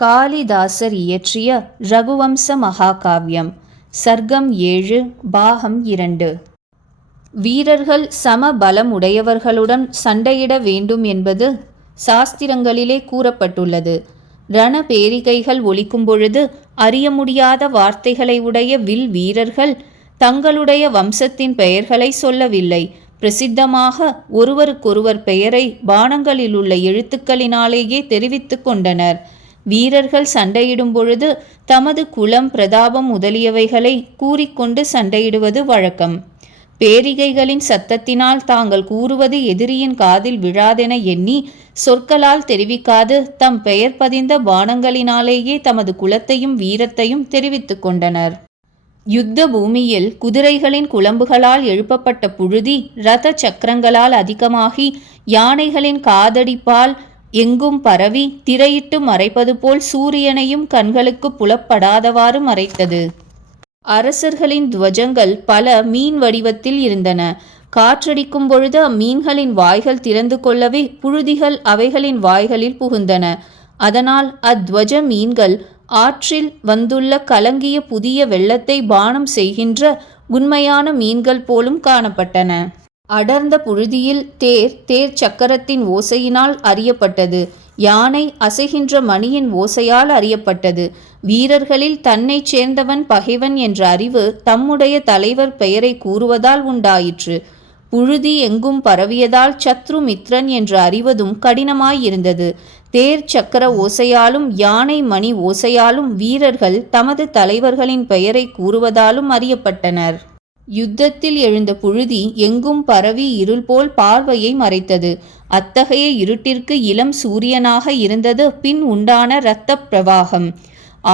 காளிதாசர் இயற்றிய ரகுவம்ச மகாகாவியம். சர்க்கம் 7, பாகம் 2. வீரர்கள் சம பலம் உடையவர்களுடன் சண்டையிட வேண்டும் என்பது சாஸ்திரங்களிலே கூறப்பட்டுள்ளது. ரண பேரிகைகள் ஒலிக்கும் பொழுது அறிய முடியாத வார்த்தைகளை உடைய வில் வீரர்கள் தங்களுடைய வம்சத்தின் பெயர்களை சொல்லவில்லை. பிரசித்தமாக ஒருவருக்கொருவர் பெயரை பானங்களிலுள்ள எழுத்துக்களினாலேயே தெரிவித்து கொண்டனர். வீரர்கள் சண்டையிடும் பொழுது தமது குலம், பிரதாபம் முதலியவைகளை கூறிக்கொண்டு சண்டையிடுவது வழக்கம். பேரிகைகளின் சத்தத்தினால் தாங்கள் கூறுவது எதிரியின் காதில் விழாதென எண்ணி சொற்களால் தெரிவிக்காது தம் பெயர் பதிந்த பானங்களினாலேயே தமது குலத்தையும் வீரத்தையும் தெரிவித்து கொண்டனர். யுத்த பூமியில் குதிரைகளின் குளம்புகளால் எழுப்பப்பட்ட புழுதி இரத சக்கரங்களால் அதிகமாகி யானைகளின் காதடிப்பால் எங்கும் பரவி திரையிட்டு மறைப்பது போல் சூரியனையும் கண்களுக்கு புலப்படாதவாறு மறைத்தது. அரசர்களின் துவஜங்கள் பல மீன் வடிவத்தில் இருந்தன. காற்றடிக்கும் பொழுது அம்மீன்களின் வாய்கள் திறந்து கொள்ளவே புழுதிகள் அவைகளின் வாய்களில் புகுந்தன. அதனால் அத்வஜ மீன்கள் ஆற்றில் வந்துள்ள கலங்கிய புதிய வெள்ளத்தை பானம் செய்கின்ற உண்மையான மீன்கள் போலும் காணப்பட்டன. அடர்ந்த புழுதியில் தேர் சக்கரத்தின் ஓசையினால் அறியப்பட்டது. யானை அசைகின்ற மணியின் ஓசையால் அறியப்பட்டது. வீரர்களில் தன்னை சேர்ந்தவன் பகைவன் என்ற அறிவு தம்முடைய தலைவர் பெயரை கூறுவதால் உண்டாயிற்று. புழுதி எங்கும் பரவியதால் சத்ரு மித்ரன் என்று அறிவதும் கடினமாயிருந்தது. தேர் சக்கர ஓசையாலும் யானை மணி ஓசையாலும் வீரர்கள் தமது தலைவர்களின் பெயரை கூறுவதாலும் அறியப்பட்டனர். யுத்தத்தில் எழுந்த புழுதி எங்கும் பரவி இருள் போல் பார்வையை மறைத்தது. அத்தகைய இருட்டிற்கு இளம் சூரியனாக இருந்தது பின் உண்டான இரத்த பிரவாகம்.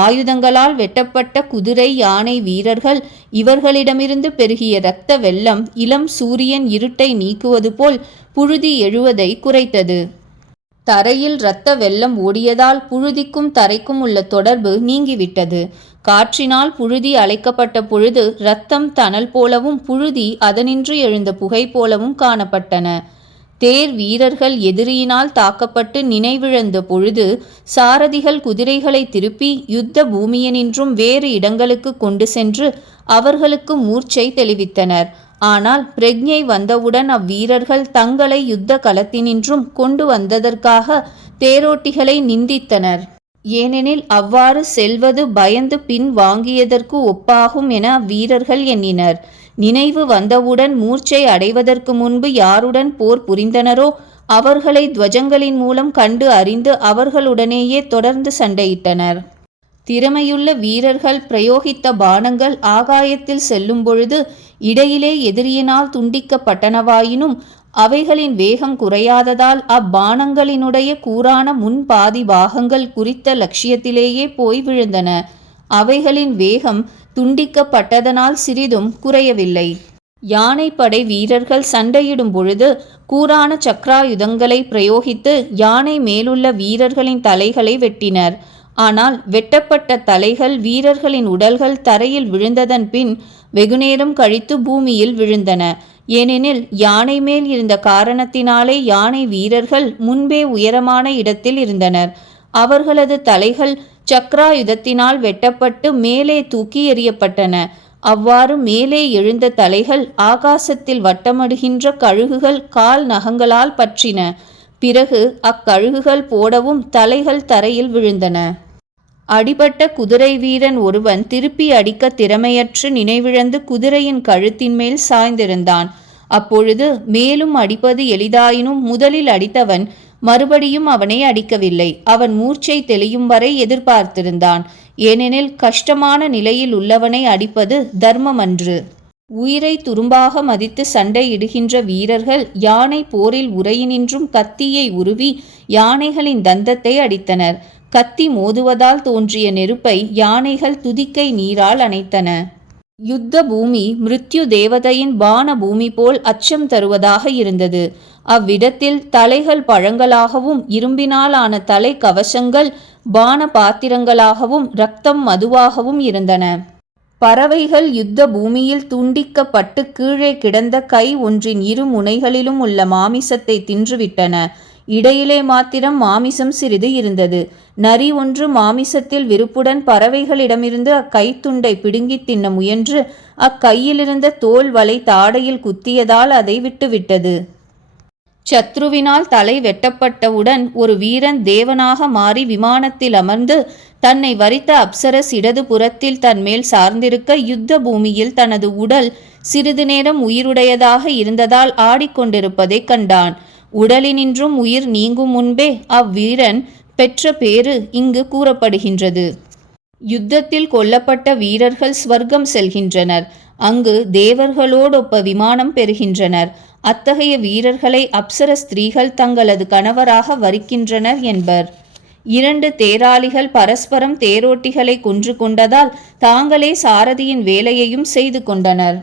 ஆயுதங்களால் வெட்டப்பட்ட குதிரை, யானை வீரர்கள் இவர்களிடமிருந்து பெருகிய இரத்த வெள்ளம் இளம் சூரியன் இருட்டை நீக்குவது போல் புழுதி எழுவதை குறைத்தது. தரையில் இரத்த வெள்ளம் ஓடியதால் புழுதிக்கும் தரைக்கும் உள்ள தொடர்பு நீங்கிவிட்டது. காற்றினால் புழுதி அழைக்கப்பட்ட பொழுது இரத்தம் தணல் போலவும் புழுதி அதனின்று எழுந்த புகை போலவும் காணப்பட்டன. தேர் வீரர்கள் எதிரியினால் தாக்கப்பட்டு நினைவிழந்த பொழுது சாரதிகள் குதிரைகளை திருப்பி யுத்த பூமியினின்றும் வேறு இடங்களுக்கு கொண்டு சென்று அவர்களுக்கு மூர்ச்சை தெளிவித்தனர். ஆனால் பிரக்ஞை வந்தவுடன் அவ்வீரர்கள் தங்களை யுத்த களத்தினின்றும் கொண்டு வந்ததற்காக தேரோட்டிகளை நிந்தித்தனர். ஏனெனில் அவ்வாறு செல்வது பயந்து பின் வாங்கியதற்கு ஒப்பாகும் என வீரர்கள் எண்ணினர். நினைவு வந்தவுடன் மூர்ச்சை அடைவதற்கு முன்பு யாருடன் போர் புரிந்தனரோ அவர்களை துவஜங்களின் மூலம் கண்டு அறிந்து அவர்களுடனேயே தொடர்ந்து சண்டையிட்டனர். திறமையுள்ள வீரர்கள் பிரயோகித்த பானங்கள் ஆகாயத்தில் செல்லும் பொழுது இடையிலே எதிரியினால் துண்டிக்கப்பட்டனவாயினும் அவைகளின் வேகம் குறையாததால் அப்பானங்களினுடைய கூரான முன்பாதி பாகங்கள் குறித்த லட்சியத்திலேயே போய் விழுந்தன. அவைகளின் வேகம் துண்டிக்கப்பட்டதனால் சிறிதும் குறையவில்லை. யானைப்படை வீரர்கள் சண்டையிடும் பொழுது கூரான சக்கராயுதங்களை பிரயோகித்து யானை மேலுள்ள வீரர்களின் தலைகளை வெட்டினர். ஆனால் வெட்டப்பட்ட தலைகள் வீரர்களின் உடல்கள் தரையில் விழுந்ததன் பின் வெகுநேரம் கழித்து பூமியில் விழுந்தன. ஏனெனில் யானை மேல் இருந்த காரணத்தினாலே யானை வீரர்கள் முன்பே உயரமான இடத்தில் இருந்தனர். அவர்களது தலைகள் சக்கராயுதத்தினால் வெட்டப்பட்டு மேலே தூக்கி எறியப்பட்டன. அவ்வாறு மேலே எழுந்த தலைகள் ஆகாசத்தில் வட்டமிடுகின்ற கழுகுகள் கால் நகங்களால் பற்றின. பிறகு அக்கழுகுகள் போடவும் தலைகள் தரையில் விழுந்தன. அடிபட்ட குதிரை வீரன் ஒருவன் திருப்பி அடிக்க திறமையற்று நினைவிழந்து குதிரையின் கழுத்தின் மேல் சாய்ந்திருந்தான். அப்பொழுது மேலும் அடிப்பது எளிதாயினும் முதலில் அடித்தவன் மறுபடியும் அவனை அடிக்கவில்லை. அவன் மூர்ச்சை தெளியும் வரை எதிர்பார்த்திருந்தான். ஏனெனில் கஷ்டமான நிலையில் உள்ளவனை அடிப்பது தர்மமன்று. உயிரை துரும்பாக மதித்து சண்டையிடுகின்ற வீரர்கள் யானை போரில் உரையினின்றும் கத்தியை உருவி யானைகளின் தந்தத்தை அடித்தனர். கத்தி மோதுவதால் தோன்றிய நெருப்பை யானைகள் துதிக்கை நீரால் அணைத்தன. யுத்த பூமி மிருத்யு தேவதையின் பான பூமி போல் அச்சம் தருவதாக இருந்தது. அவ்விடத்தில் தலைகள் பழங்களாகவும் இரும்பினால் ஆன தலை கவசங்கள் பான பாத்திரங்களாகவும் இரத்தம் மதுவாகவும் இருந்தன. பறவைகள் யுத்த பூமியில் துண்டிக்கப்பட்டு கீழே கிடந்த கை ஒன்றின் இரு முனைகளிலும் உள்ள மாமிசத்தை தின்றுவிட்டன. இடையிலே மாத்திரம் மாமிசம் சிறிது இருந்தது. நரி ஒன்று மாமிசத்தில் விருப்புடன் பறவைகளிடமிருந்து அக்கைத்துண்டை பிடுங்கித் தின்ன முயன்று அக்கையிலிருந்த தோல் வலை தாடையில் குத்தியதால் அதை விட்டுவிட்டது. சத்ருவினால் தலை வெட்டப்பட்டவுடன் ஒரு வீரன் தேவனாக மாறி விமானத்தில் அமர்ந்து தன்னை வரித்த அப்சரஸ் இடது புறத்தில் தன்மேல் சார்ந்திருக்க யுத்த பூமியில் தனது உடல் சிறிது நேரம் உயிருடையதாக இருந்ததால் ஆடிக்கொண்டிருப்பதைக் கண்டான். உடலினின்றும் உயிர் நீங்கும் முன்பே அவ்வீரன் பெற்ற பேறு இங்கு கூறப்படுகின்றது. யுத்தத்தில் கொல்லப்பட்ட வீரர்கள் ஸ்வர்க்கம் செல்கின்றனர். அங்கு தேவர்களோடொப்ப விமானம் பெறுகின்றனர். அத்தகைய வீரர்களை அப்சர ஸ்திரீகள் தங்களது கணவராக வரிக்கின்றனர் என்பர். 2 தேராளிகள் பரஸ்பரம் தேரோட்டிகளை கொன்று கொண்டதால் தாங்களே சாரதியின் வேலையையும் செய்து கொண்டனர்.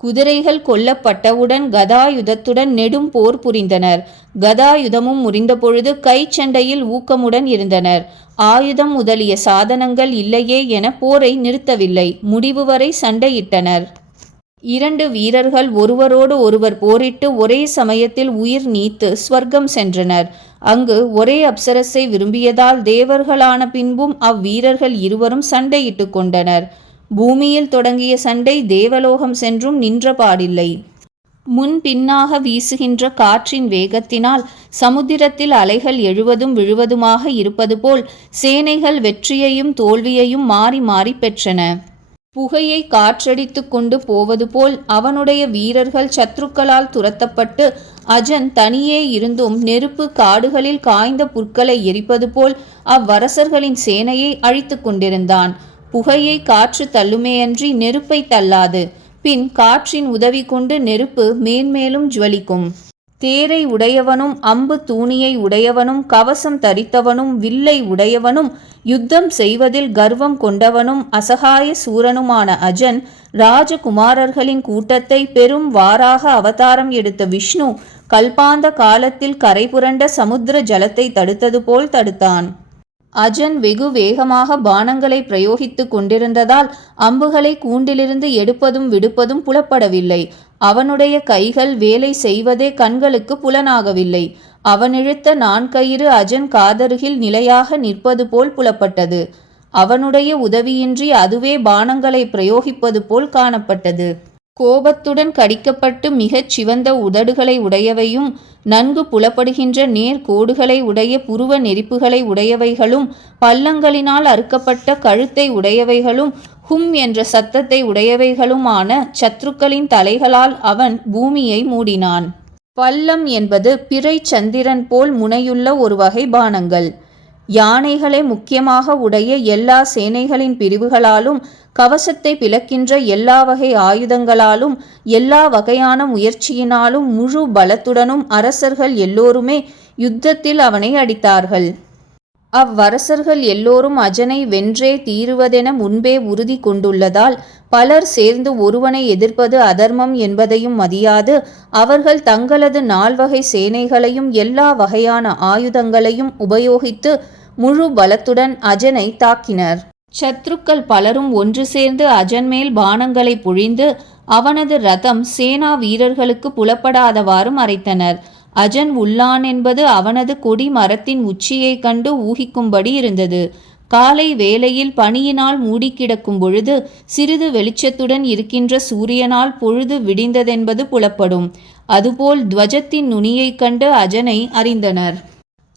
குதிரைகள் கொல்லப்பட்டவுடன் கதாயுதத்துடன் நெடும் போர் புரிந்தனர். கதாயுதமும் முறிந்தபொழுது கைச்சண்டையில் ஊக்கமுடன் இருந்தனர். ஆயுதம் முதலிய சாதனங்கள் இல்லையே என போரை நிறுத்தவில்லை. முடிவு வரை சண்டையிட்டனர். 2 வீரர்கள் ஒருவரோடு ஒருவர் போரிட்டு ஒரே சமயத்தில் உயிர் நீத்து ஸ்வர்க்கம் சென்றனர். அங்கு ஒரே அப்சரஸை விரும்பியதால் தேவர்களான பின்பும் அவ்வீரர்கள் இருவரும் சண்டையிட்டு கொண்டனர். பூமியில் தொடங்கிய சண்டை தேவலோகம் சென்றும் நின்ற பாடில்லை. முன் பின்னாக வீசுகின்ற காற்றின் வேகத்தினால் சமுத்திரத்தில் அலைகள் எழுவதும் விழுவதுமாக இருப்பது போல் சேனைகள் வெற்றியையும் தோல்வியையும் மாறி மாறி பெற்றன. புகையை காற்றடித்து கொண்டு போவது போல் அவனுடைய வீரர்கள் சத்ருக்களால் துரத்தப்பட்டு அஜன் தனியே இருந்தும் நெருப்பு காடுகளில் காய்ந்த புற்களை எரிப்பது போல் அவ்வரசர்களின் சேனையை அழித்து கொண்டிருந்தான். புகையை காற்று தள்ளுமேயன்றி நெருப்பை தள்ளாது. பின் காற்றின் உதவி கொண்டு நெருப்பு மேன்மேலும் ஜுவலிக்கும். தேரை உடையவனும் அம்பு தூணியை உடையவனும் கவசம் தரித்தவனும் வில்லை உடையவனும் யுத்தம் செய்வதில் கர்வம் கொண்டவனும் அசகாய சூரனுமான அஜன் ராஜகுமாரர்களின் கூட்டத்தை பெரும் வாராக அவதாரம் எடுத்த விஷ்ணு கல்பாந்த காலத்தில் கரை புரண்ட சமுத்திர ஜலத்தை தடுத்தது போல் தடுத்தான். அஜன் வெகு வேகமாக பானங்களை பிரயோகித்து கொண்டிருந்ததால் அம்புகளை கூண்டிலிருந்து எடுப்பதும் விடுப்பதும் புலப்படவில்லை. அவனுடைய கைகள் வேலை செய்வதே கண்களுக்கு புலனாகவில்லை. அவன் இழுத்த 4 கயிறு அஜன் காதருகில் நிலையாக நிற்பது போல் புலப்பட்டது. அவனுடைய உதவியின்றி அதுவே பானங்களை பிரயோகிப்பது போல் காணப்பட்டது. கோபத்துடன் கடிக்கப்பட்டு மிகச் சிவந்த உதடுகளை உடையவையும் நன்கு புலப்படுகின்ற நேர் கோடுகளை உடைய புருவ நெரிப்புகளை உடையவைகளும் பள்ளங்களினால் அறுக்கப்பட்ட கழுத்தை உடையவைகளும் ஹும் என்ற சத்தத்தை உடையவைகளுமான சத்ருக்களின் தலைகளால் அவன் பூமியை மூடினான். பல்லம் என்பது பிறை சந்திரன் போல் முனையுள்ள ஒரு வகை பானங்கள். யானைகளை முக்கியமாக உடைய எல்லா சேனைகளின் பிரிவுகளாலும் கவசத்தை பிளக்கின்ற எல்லா வகை ஆயுதங்களாலும் எல்லா வகையான முயற்சியினாலும் முழு பலத்துடனும் அரசர்கள் எல்லோருமே யுத்தத்தில் அவனை அடித்தார்கள். அவ்வரசர்கள் எல்லோரும் அஜனை வென்றே தீருவதென முன்பே உறுதி கொண்டுள்ளதால் பலர் சேர்ந்து ஒருவனை எதிர்ப்பது அதர்மம் என்பதையும் மதியாது அவர்கள் தங்களது 4 வகை சேனைகளையும் எல்லா வகையான ஆயுதங்களையும் உபயோகித்து முழு பலத்துடன் அஜனை தாக்கினர். சத்ருக்கள் பலரும் ஒன்று சேர்ந்து அஜன் மேல் பானங்களை பொழிந்து அவனது ரதம் சேனா வீரர்களுக்கு புலப்படாதவாறு மறைத்தனர். அஜன் உள்ளான் என்பது அவனது கொடி மரத்தின் உச்சியை கண்டு ஊகிக்கும்படி இருந்தது. காலை வேளையில் பனியினால் மூடி கிடக்கும் பொழுது சிறிது வெளிச்சத்துடன் இருக்கின்ற சூரியனால் பொழுது விடிந்ததென்பது புலப்படும். அதுபோல் துவஜத்தின் நுனியைக் கண்டு அஜனை அறிந்தனர்.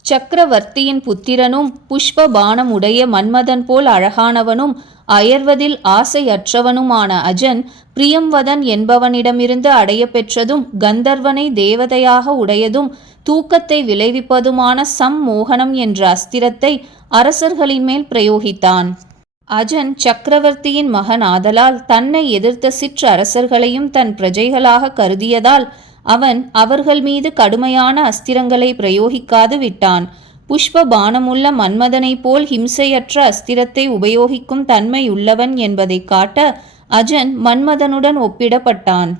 சக்கரவர்த்தியின் புத்திரனும் புஷ்ப பானம் உடைய மன்மதன் போல் அழகானவனும் அயர்வதில் ஆசையற்றவனுமான அஜன் பிரியம்வதன் என்பவனிடமிருந்து அடைய பெற்றதும் கந்தர்வனை தேவதையாக உடையதும் தூக்கத்தை விளைவிப்பதுமான சம்மோகனம் என்ற அஸ்திரத்தை அரசர்களின் மேல் பிரயோகித்தான். அஜன் சக்கரவர்த்தியின் மகன் ஆதலால் தன்னை எதிர்த்த சிற்று அரசர்களையும் தன் பிரஜைகளாக கருதியதால் அவன் அவர்கள் மீது கடுமையான அஸ்திரங்களை பிரயோகிக்காது விட்டான். புஷ்ப பானமுள்ள மன்மதனைப் போல் ஹிம்சையற்ற அஸ்திரத்தை உபயோகிக்கும் தன்மையுள்ளவன் என்பதை காட்ட அஜன் மன்மதனுடன் ஒப்பிடப்பட்டான்.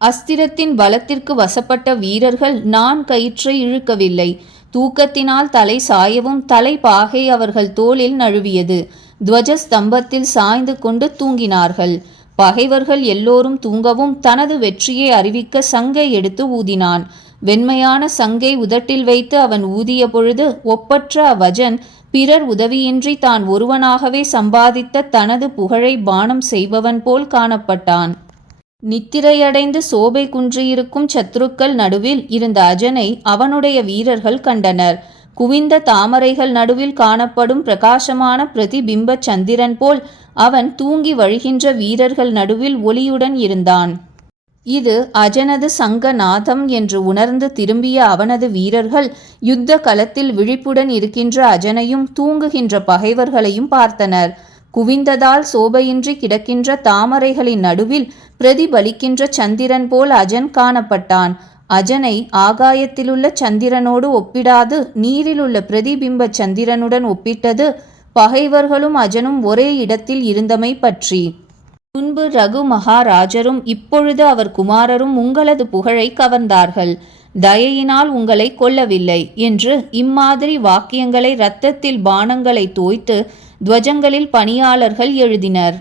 அஸ்திரத்தின் பலத்திற்கு வசப்பட்ட வீரர்கள் 4 கயிற்றை இழுக்கவில்லை. தூக்கத்தினால் தலை சாயவும் தலை பாகை அவர்கள் தோளில் நழுவியது. துவஜஸ்தம்பத்தில் சாய்ந்து கொண்டு தூங்கினார்கள். பகைவர்கள் எல்லோரும் தூங்கவும் தனது வெற்றியை அறிவிக்க சங்கை எடுத்து ஊதினான். வெண்மையான சங்கை உதட்டில் வைத்து அவன் ஊதிய பொழுது ஒப்பற்ற அவ்வஜன் பிறர் உதவியின்றி தான் ஒருவனாகவே சம்பாதித்த தனது புகழை பானம் செய்பவன் போல் காணப்பட்டான். நித்திரையடைந்து சோபை குன்றியிருக்கும் சத்ருக்கள் நடுவில் இருந்த அஜனை அவனுடைய வீரர்கள் கண்டனர். குவிந்த தாமரைகள் நடுவில் காணப்படும் பிரகாசமான பிரதிபிம்ப சந்திரன் போல் அவன் தூங்கி வழிகின்ற வீரர்கள் நடுவில் ஒளியுடன் இருந்தான். இது அஜனது சங்கநாதம் என்று உணர்ந்து திரும்பிய அவனது வீரர்கள் யுத்த களத்தில் விழிப்புடன் இருக்கின்ற அஜனையும் தூங்குகின்ற பகைவர்களையும் பார்த்தனர். குவிந்ததால் சோபையின்றி கிடக்கின்ற தாமரைகளின் நடுவில் பிரதிபலிக்கின்ற சந்திரன் போல் அஜன் காணப்பட்டான். அஜனை ஆகாயத்திலுள்ள சந்திரனோடு ஒப்பிடாது நீரிலுள்ள பிரதிபிம்ப சந்திரனுடன் ஒப்பிட்டது பகைவர்களும் அஜனும் ஒரே இடத்தில் இருந்தமை பற்றி. முன்பு ரகு மகாராஜரும் இப்பொழுது அவர் குமாரரும் உங்களது புகழை கவர்ந்தார்கள். தயையினால் உங்களை கொல்லவில்லை என்று இம்மாதிரி வாக்கியங்களை இரத்தத்தில் பானங்களை தோய்த்து துவஜங்களில் பணியாளர்கள் எழுதினர்.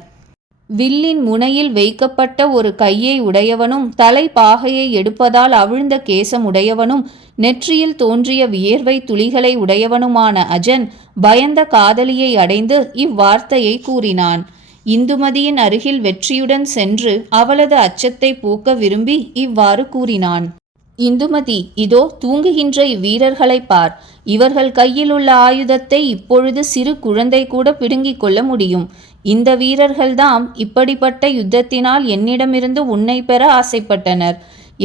வில்லின் முனையில் வைக்கப்பட்ட ஒரு கையை உடையவனும் தலைப்பாகையை எடுப்பதால் அவிழ்ந்த கேசம் உடையவனும் நெற்றியில் தோன்றிய வியர்வை துளிகளை உடையவனுமான அஜன் பயந்த காதலியை அடைந்து இவ்வார்த்தையை கூறினான். இந்துமதியின் அருகில் வெற்றியுடன் சென்று அவளது அச்சத்தை போக்க விரும்பி இவ்வாறு கூறினான். இந்துமதி, இதோ தூங்குகின்ற இவ்வீரர்களை பார். இவர்கள் கையில் உள்ள ஆயுதத்தை இப்பொழுது சிறு குழந்தை கூட பிடுங்கிக் கொள்ள முடியும். இந்த வீரர்கள்தாம் இப்படிப்பட்ட யுத்தத்தினால் என்னிடமிருந்து உன்னை பெற ஆசைப்பட்டனர்.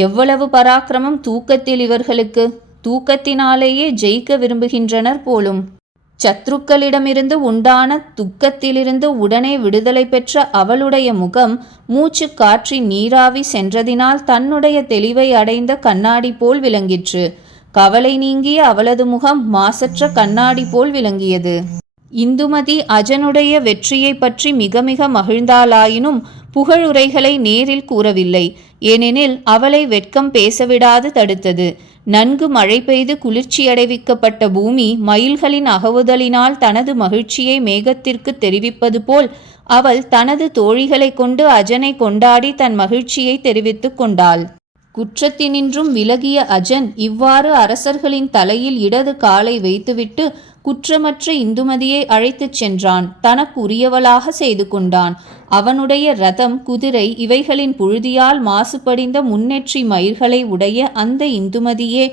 எவ்வளவு பராக்கிரமம் தூக்கத்தில் இவர்களுக்கு! தூக்கத்தினாலேயே ஜெயிக்க விரும்புகின்றனர் போலும். சத்ருக்களிடமிருந்து உண்டான துக்கத்திலிருந்து உடனே விடுதலை பெற்ற அவளுடைய முகம் மூச்சு காற்றின் நீராவி சென்றதினால் தன்னுடைய தெளிவை அடைந்த கண்ணாடி போல் விளங்கிற்று. கவலை நீங்கிய அவளது முகம் மாசற்ற கண்ணாடி போல் விளங்கியது. இந்துமதி அஜனுடைய வெற்றியை பற்றி மிக மிக மகிழ்ந்தாளாயினும் புகழுரைகளை நேரில் கூறவில்லை. ஏனெனில் அவளை வெட்கம் பேசவிடாது தடுத்தது. நன்கு மழை பெய்து குளிர்ச்சியடைவிக்கப்பட்ட பூமி மயில்களின் அகவுதலினால் தனது மகிழ்ச்சியை மேகத்திற்கு தெரிவிப்பது போல் அவள் தனது தோழிகளை கொண்டு அஜனை கொண்டாடி தன் மகிழ்ச்சியை தெரிவித்து கொண்டாள். குற்றத்தினின்றும் விலகிய அஜன் இவ்வாறு அரசர்களின் தலையில் இடது காலை வைத்துவிட்டு குற்றமற்ற இந்துமதியை அழைத்துச் சென்றான். தனக்கு உரியவளாக செய்து கொண்டான். அவனுடைய ரதம், குதிரை இவைகளின் புழுதியால் மாசுபடிந்த முன்னேற்றி மயிர்களை உடைய அந்த இந்துமதியே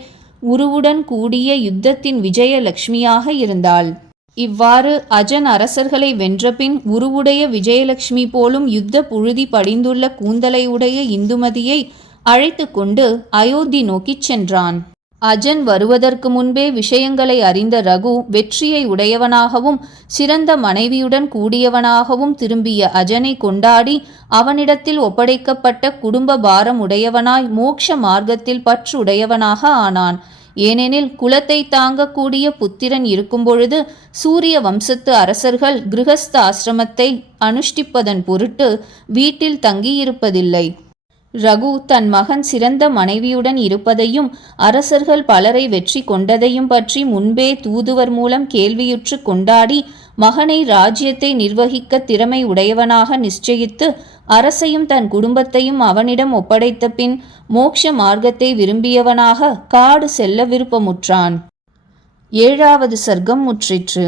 உருவுடன் கூடிய யுத்தத்தின் விஜயலட்சுமியாக இருந்தாள். இவ்வாறு அஜன் அரசர்களை வென்றபின் உருவுடைய விஜயலட்சுமி போலும் யுத்த புழுதி படிந்துள்ள கூந்தலை உடைய இந்துமதியை அழைத்து கொண்டு அயோத்தி நோக்கிச் சென்றான். அஜன் வருவதற்கு முன்பே விஷயங்களை அறிந்த ரகு வெற்றியை உடையவனாகவும் சிறந்த மனைவியுடன் கூடியவனாகவும் திரும்பிய அஜனை கொண்டாடி அவனிடத்தில் ஒப்படைக்கப்பட்ட குடும்ப பாரம் உடையவனாய் மோட்ச மார்க்கத்தில் பற்றுடையவனாக ஆனான். ஏனெனில் குலத்தை தாங்கக்கூடிய புத்திரன் இருக்கும்பொழுது சூரிய வம்சத்து அரசர்கள் கிருஹஸ்த ஆசிரமத்தை அனுஷ்டிப்பதன் பொருட்டு வீட்டில் தங்கியிருப்பதில்லை. ரகு தன் மகன் சிறந்த மனைவியுடன் இருப்பதையும் அரசர்கள் பலரை வெற்றி கொண்டதையும் பற்றி முன்பே தூதுவர் மூலம் கேள்வியுற்று கொண்டாடி மகனை ராஜ்யத்தை நிர்வகிக்க திறமை உடையவனாக நிச்சயித்து அரசையும் தன் குடும்பத்தையும் அவனிடம் ஒப்படைத்த பின் மோட்ச மார்க்கத்தை விரும்பியவனாக காடு செல்ல விருப்பமுற்றான். 7வது சர்க்கம் முற்றிற்று.